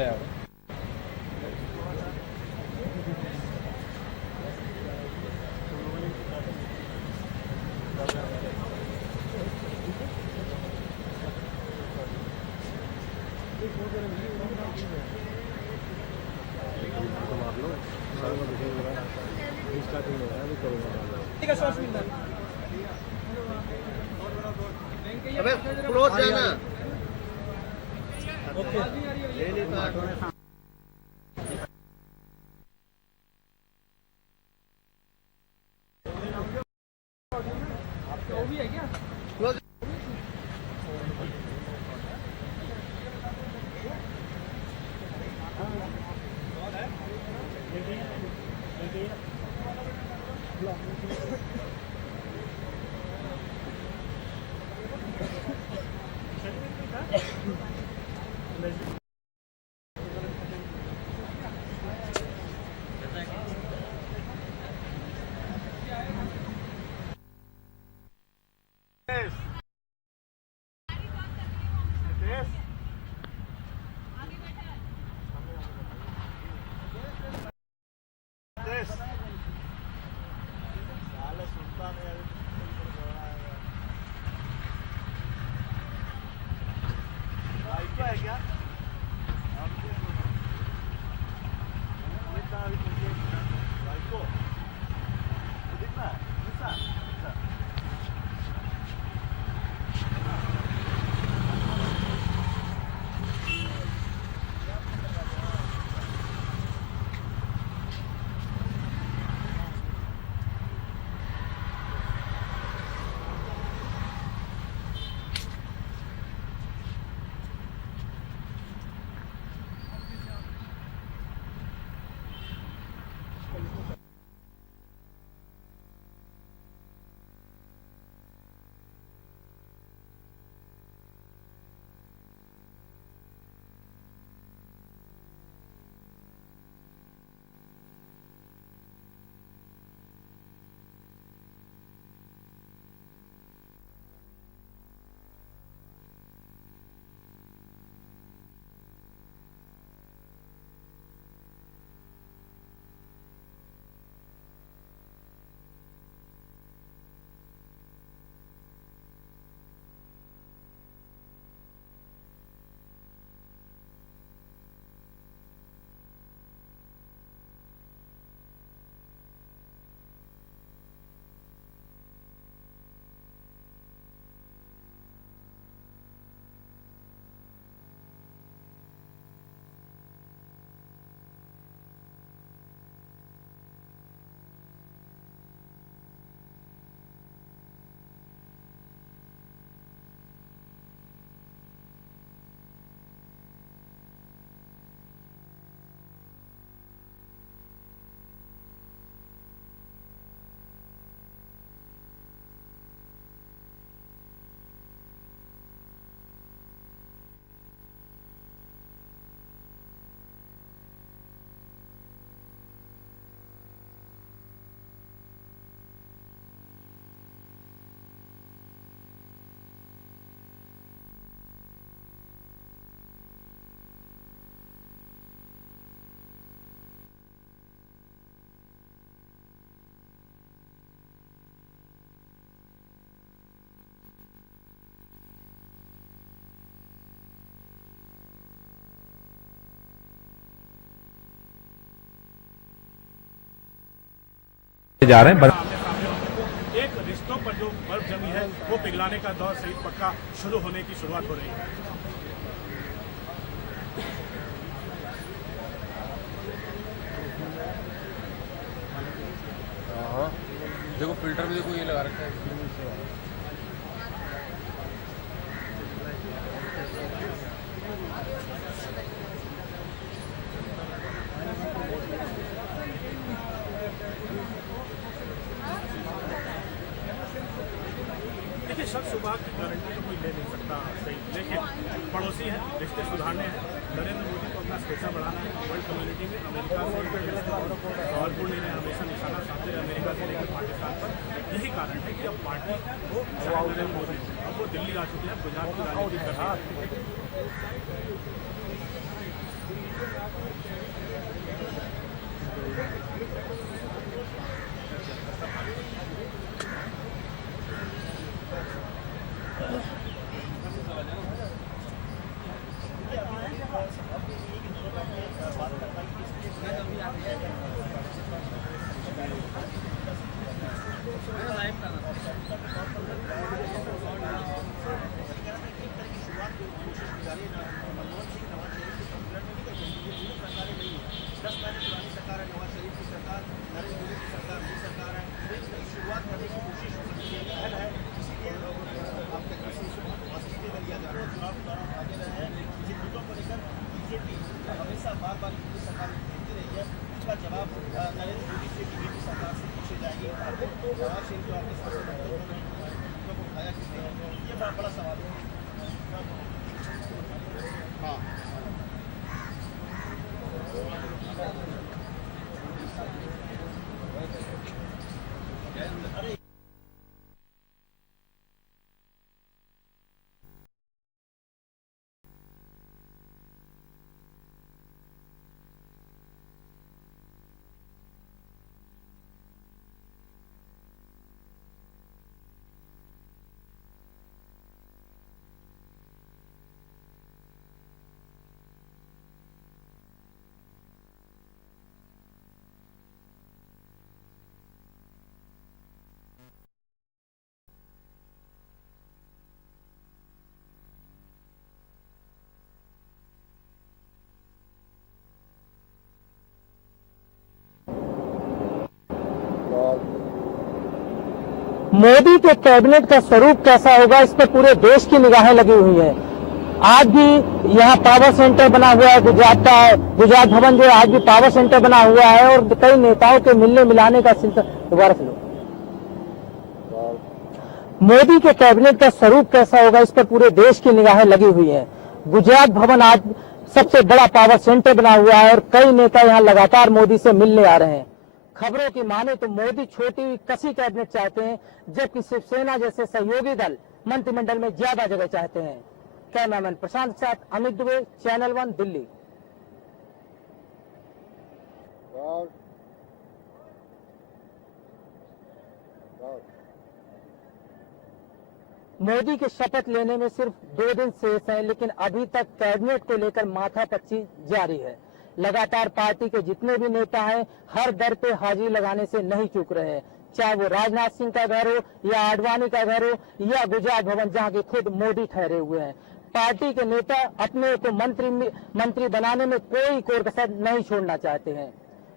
ले आओ। अबे क्लोज जाना। ओके जा रहे हैं। एक रिश्तों पर जो बर्फ जमी है वो पिघलाने का दौर सही पक्का शुरू होने की शुरुआत हो रही है। देखो फिल्टर भी देखो ये लगा रखा है। देखिए शख्स सुबह की गारंटी तो कोई ले नहीं सकता सही, लेकिन पड़ोसी है, रिश्ते सुधारने हैं। नरेंद्र मोदी को अपना स्टेचर बढ़ाना है वर्ल्ड कम्युनिटी में। अमेरिका से सवालपुर ने हमेशा निशाना साधते हैं अमेरिका से लेकर पाकिस्तान पर। यही कारण है कि अब पार्टी को नरेंद्र मोदी अब वो दिल्ली आ चुके हैं, गुजरात की राजनीति कर रहे हैं। नरेंद्र मोदी से बीजेपी सरकार से पूछे जाएंगे जवाहर सिंह जो आपके साथ उठाया कि नहीं, ये बड़ा सवाल है। हाँ मोदी के कैबिनेट का स्वरूप कैसा होगा, इस पर पूरे देश की निगाहें लगी हुई हैं। आज भी यहाँ पावर सेंटर बना हुआ है, गुजरात भवन जो आज भी पावर सेंटर बना हुआ है और कई नेताओं के मिलने मिलाने का सिलसिला। दोबारा से लो। मोदी के कैबिनेट का स्वरूप कैसा होगा, इस पर पूरे देश की निगाहें लगी हुई हैं। गुजरात भवन आज सबसे बड़ा पावर सेंटर बना हुआ है और कई नेता यहाँ लगातार मोदी से मिलने आ रहे हैं। खबरों की माने तो मोदी छोटी हुई कसी कैबिनेट चाहते हैं, जबकि शिवसेना जैसे सहयोगी दल मंत्रिमंडल में ज्यादा जगह चाहते हैं। कैमरामैन प्रशांत के साथ अमित दुबे, चैनल 1 दिल्ली। मोदी के शपथ लेने में सिर्फ 2 दिन शेष हैं, लेकिन अभी तक कैबिनेट को लेकर माथापच्ची जारी है। लगातार पार्टी के जितने भी नेता हैं हर दर पे हाजिरी लगाने से नहीं चूक रहे हैं, चाहे वो राजनाथ सिंह का घर हो या आडवाणी का घर हो या गुजरात भवन जहां के खुद मोदी ठहरे हुए हैं। पार्टी के नेता अपने को मंत्री बनाने में कोई कोर कसर नहीं छोड़ना चाहते हैं,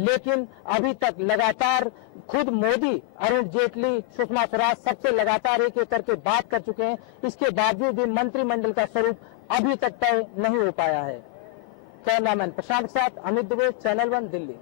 लेकिन अभी तक लगातार खुद मोदी, अरुण जेटली, सुषमा स्वराज सबसे लगातार एक एक करके बात कर चुके हैं। इसके बावजूद भी मंत्रिमंडल का स्वरूप अभी तक तय नहीं हो पाया है। कैमरामैन प्रशांत के साथ अमित दुबे, चैनल 1 दिल्ली।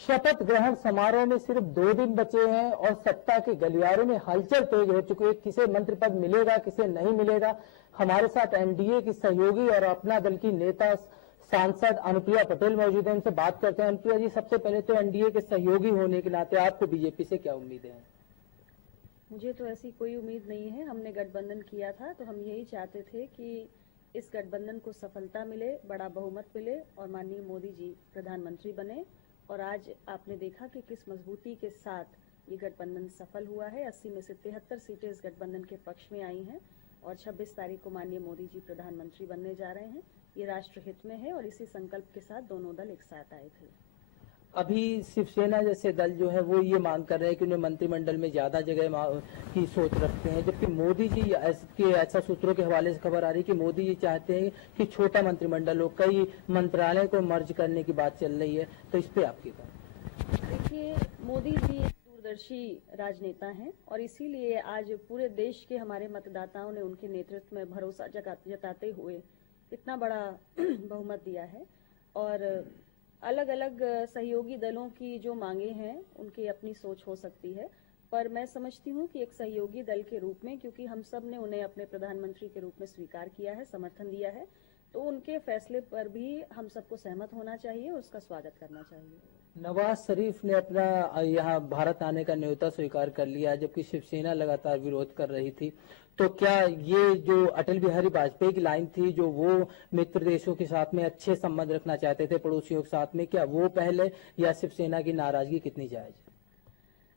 शपथ ग्रहण समारोह में सिर्फ 2 दिन बचे हैं और सत्ता के गलियारों में हलचल तेज हो चुकी है। किसे मंत्री पद मिलेगा, किसे नहीं मिलेगा। हमारे साथ एनडीए की सहयोगी और अपना दल की नेता सांसद अनुप्रिया पटेल मौजूद हैं, उनसे बात करते हैं। अनुप्रिया जी, सबसे पहले तो एनडीए के सहयोगी होने के नाते आपको बीजेपी से क्या उम्मीदें हैं? मुझे तो ऐसी कोई उम्मीद नहीं है। हमने गठबंधन किया था तो हम यही चाहते थे कि इस गठबंधन को सफलता मिले, बड़ा बहुमत मिले और माननीय मोदी जी प्रधानमंत्री बने। और आज आपने देखा कि किस मजबूती के साथ ये गठबंधन सफल हुआ है। 80 में से 73 सीटें इस गठबंधन के पक्ष में आई हैं और 26 तारीख को माननीय मोदी जी प्रधानमंत्री बनने जा रहे हैं। ये राष्ट्र हित में है और इसी संकल्प के साथ दोनों दल एक साथ आए थे। अभी शिवसेना जैसे दल जो है वो ये मांग कर रहे हैं कि उन्हें मंत्रिमंडल में ज्यादा जगह की सोच रखते हैं, जबकि मोदी जी के ऐसा सूत्रों के हवाले से खबर आ रही है कि मोदी जी चाहते हैं कि छोटा मंत्रिमंडल हो, कई मंत्रालय को मर्ज करने की बात चल रही है। तो इस पे आपकी बात? देखिए, मोदी जी दूरदर्शी राजनेता हैं और इसीलिए आज पूरे देश के हमारे मतदाताओं ने उनके नेतृत्व में भरोसा जताते हुए इतना बड़ा बहुमत दिया है। और अलग अलग सहयोगी दलों की जो मांगे हैं उनकी अपनी सोच हो सकती है, पर मैं समझती हूँ कि एक सहयोगी दल के रूप में, क्योंकि हम सब ने उन्हें अपने प्रधानमंत्री के रूप में स्वीकार किया है, समर्थन दिया है, तो उनके फैसले पर भी हम सबको सहमत होना चाहिए और उसका स्वागत करना चाहिए। नवाज शरीफ ने अपना यहाँ भारत आने का न्योता स्वीकार कर लिया, जबकि शिवसेना लगातार विरोध कर रही थी। तो क्या ये जो अटल बिहारी वाजपेयी की लाइन थी, जो वो मित्र देशों के साथ में अच्छे संबंध रखना चाहते थे पड़ोसियों के साथ में, क्या वो पहले या शिवसेना की नाराजगी कितनी जायज?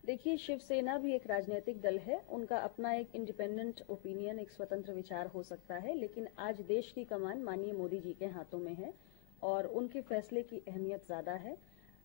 देखिए, शिवसेना भी एक राजनीतिक दल है, उनका अपना एक इंडिपेंडेंट ओपिनियन, एक स्वतंत्र विचार हो सकता है, लेकिन आज देश की कमान माननीय मोदी जी के हाथों में है और उनके फैसले की अहमियत ज्यादा है।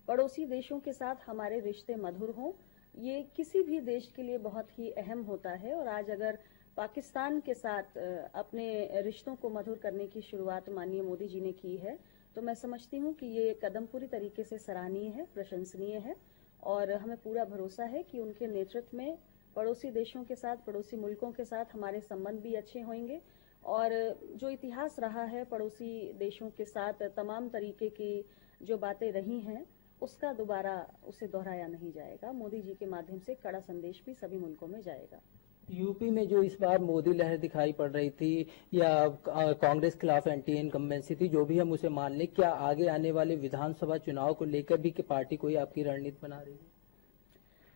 पड़ोसी देशों के साथ हमारे रिश्ते मधुर हों, ये किसी भी देश के लिए बहुत ही अहम होता है। और आज अगर पाकिस्तान के साथ अपने रिश्तों को मधुर करने की शुरुआत माननीय मोदी जी ने की है, तो मैं समझती हूँ कि ये कदम पूरी तरीके से सराहनीय है, प्रशंसनीय है। और हमें पूरा भरोसा है कि उनके नेतृत्व में पड़ोसी देशों के साथ, पड़ोसी मुल्कों के साथ हमारे संबंध भी अच्छे होंगे। और जो इतिहास रहा है पड़ोसी देशों के साथ, तमाम तरीके की जो बातें रही हैं, उसका दोबारा उसे दोहराया नहीं जाएगा। मोदी जी के माध्यम से कड़ा संदेश भी सभी मुल्कों में जाएगा। यूपी में जो इस बार मोदी लहर दिखाई पड़ रही थी या कांग्रेस के खिलाफ एंटी इनकम्बेंसी थी, जो भी हम उसे मान लें, क्या आगे आने वाले विधानसभा चुनाव को लेकर भी कि पार्टी कोई आपकी रणनीति बना रही है?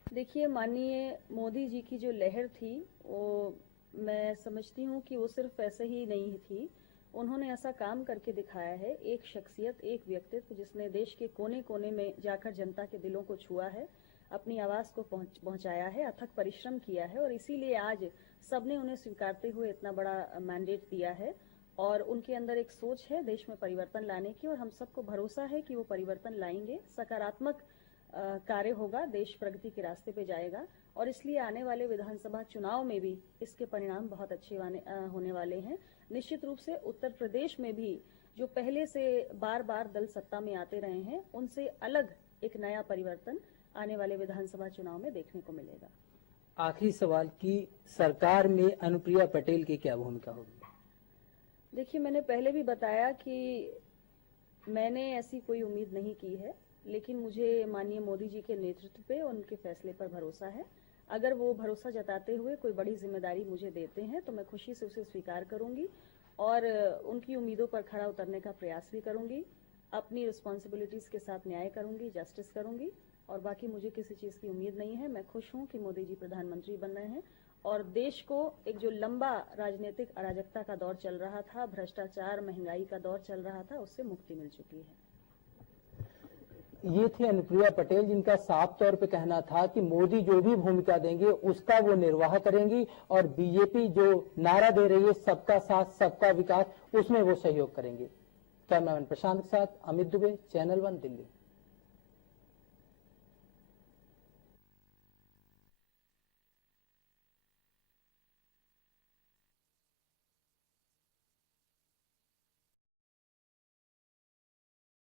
देखिए, माननीय मोदी जी की जो लहर थी, वो मैं समझती हूँ कि वो सिर्फ ऐसे ही नहीं थी। उन्होंने ऐसा काम करके दिखाया है, एक शख्सियत, एक व्यक्तित्व जिसने देश के कोने कोने में जाकर जनता के दिलों को छुआ है, अपनी आवाज को पहुंचाया है, अथक परिश्रम किया है। और इसीलिए आज सबने उन्हें स्वीकारते हुए इतना बड़ा मैंडेट दिया है। और उनके अंदर एक सोच है देश में परिवर्तन लाने की, और हम सबको भरोसा है कि वो परिवर्तन लाएंगे। सकारात्मक कार्य होगा, देश प्रगति के रास्ते पे जाएगा। और इसलिए आने वाले विधानसभा चुनाव में भी इसके परिणाम बहुत अच्छे होने वाले हैं। निश्चित रूप से उत्तर प्रदेश में भी जो पहले से बार बार दल सत्ता में आते रहे हैं, उनसे अलग एक नया परिवर्तन आने वाले विधानसभा चुनाव में देखने को मिलेगा। आखिरी सवाल की सरकार में अनुप्रिया पटेल की क्या भूमिका होगी? देखिए, मैंने पहले भी बताया कि मैंने ऐसी कोई उम्मीद नहीं की है, लेकिन मुझे माननीय मोदी जी के नेतृत्व पे और उनके फैसले पर भरोसा है। अगर वो भरोसा जताते हुए कोई बड़ी जिम्मेदारी मुझे देते हैं तो मैं खुशी से उसे स्वीकार करूंगी और उनकी उम्मीदों पर खरा उतरने का प्रयास भी करूंगी। अपनी रिस्पॉन्सिबिलिटीज के साथ न्याय करूंगी, जस्टिस करूंगी। और बाकी मुझे किसी चीज की उम्मीद नहीं है। मैं खुश हूं कि मोदी जी प्रधानमंत्री बन रहे हैं और देश को एक जो लंबा राजनीतिक अराजकता का दौर चल रहा था, भ्रष्टाचार, महंगाई का दौर चल रहा था, उससे मुक्ति मिल चुकी है। ये थी अनुप्रिया पटेल, जिनका साफ तौर पे कहना था कि मोदी जो भी भूमिका देंगे उसका वो निर्वाह करेंगी और बीजेपी जो नारा दे रही है सबका साथ सबका विकास, उसमें वो सहयोग करेंगे। कैमरामैन प्रशांत के साथ अमित दुबे, चैनल 1 दिल्ली।